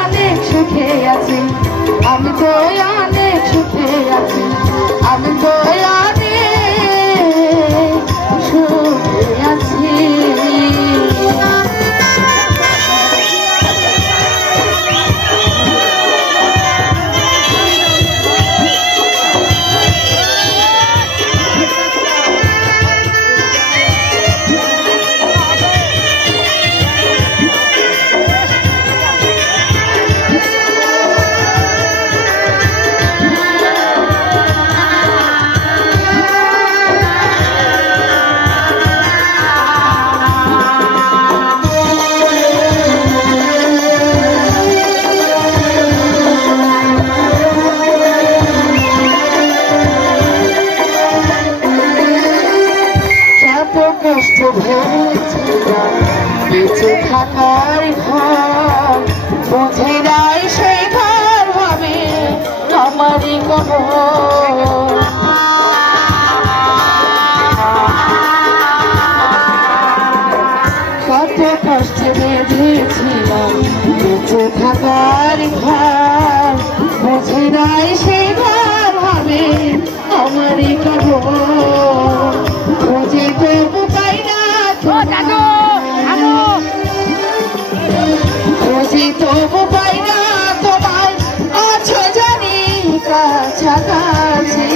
অনেক সুখে আছি, আমি তো অনেক সুখে আছি, আমি তো অনেক সুখে আছি। কষ্ট ভেবেছিলাম বেঁচে থাকার ঘর, বুঝে নাই সেই ঘর হবে আমারই কবর। কত কষ্ট বেঁধেছিলাম বেঁচে থাকার ঘর, বুঝে নাই সেই ঘর হবে আমারই কবর। খুঁজে তবু পাই না, খুঁজে তবু পাই না তোমায়, আছো জানি কাছাকাছি।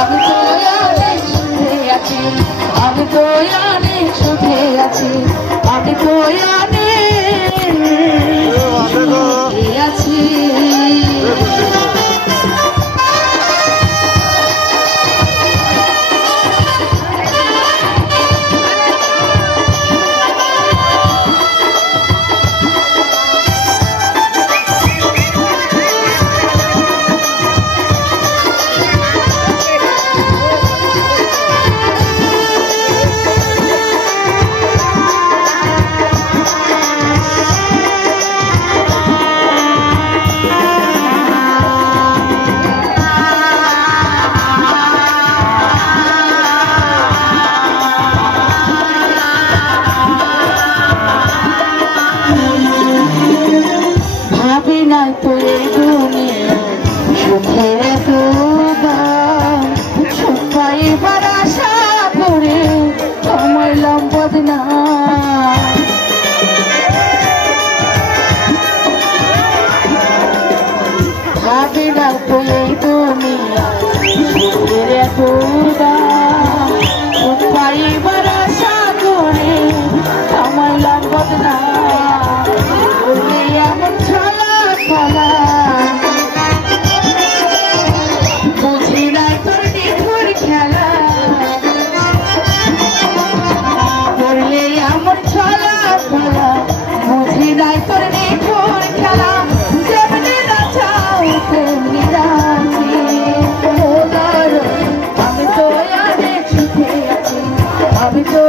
আমি তো অনেক সুখে আছি, আমি তো অনেক সুখে আছি, আমি তো অনেক সুখে আছি। ভাবি নাই তো এই দুনিয়া সুখের দুদাম, সুখ পাইবার আশা করে কমাইলাম বদনাম। ভাবি নাই তো এই দুনিয়া সুখের দুদাম, সুখ পাইবার আশা করে কমাইলাম বদনাম। বললে এমন ছলা ছলা, বুঝি নাই তোর নিঠুর খেলা, বললে এমন ছলা ছলা, বুঝি নাই তোর নিঠুর খেলা। যেমনি নাচাও তেমনি নাচি, আমি তো অনেক সুখে আছি, আমি তো